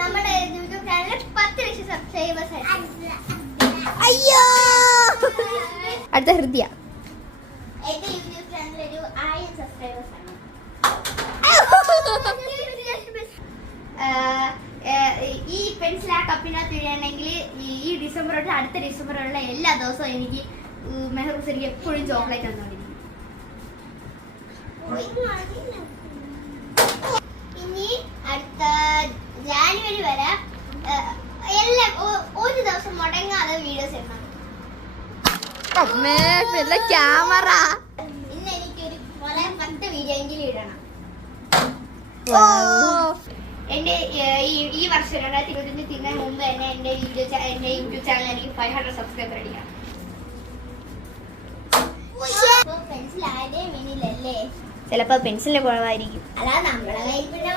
നമ്മുടെ യൂട്യൂബ് ചാനലിൽ 10 ലക്ഷം സബ്സ്ക്രൈബേഴ്സ് ആയി. അയ്യോ അടുത്ത ഹൃദയ. എന്റെ യൂട്യൂബ് ചാനലിൽ ഒരു 1000 സബ്സ്ക്രൈബേഴ്സ് ആണ്. ഈ പെൻസിൽ ആ കപ്പിനകത്ത് ഇടുകയാണെങ്കിൽ ഈ ഡിസംബർ തൊട്ട് അടുത്ത ഡിസംബർ വരെയുള്ള എല്ലാ ദിവസവും എനിക്ക് മെഹറൂസ് എനിക്ക് എപ്പോഴും ചോക്ലേറ്റ് തന്നോണ്ടിരിക്കും. ഇനി അടുത്ത ജാനുവരി വരെ എല്ലാം ഒരു ദിവസം മുടങ്ങാതെ വീഡിയോസ് ഇടണം. ക്യാമറ ഇന്ന് എനിക്കൊരു 10 വീഡിയോ എങ്കിലും ഇടണം. എന്റെ ഈ വർഷം 2025 തീരുന്നതിന് മുമ്പ് തന്നെ എന്റെ യൂട്യൂബ് ചാനൽ എനിക്ക് 500 സബ്സ്ക്രൈബർ അടിക്കണം. പെൻസിൽ ആരുടെയും മുന്നിലല്ലേ? ചിലപ്പോ പെൻസിലിന്റെ കുറവായിരിക്കും. അല്ല നമ്മളെ കയ്യിൽ പിന്നെ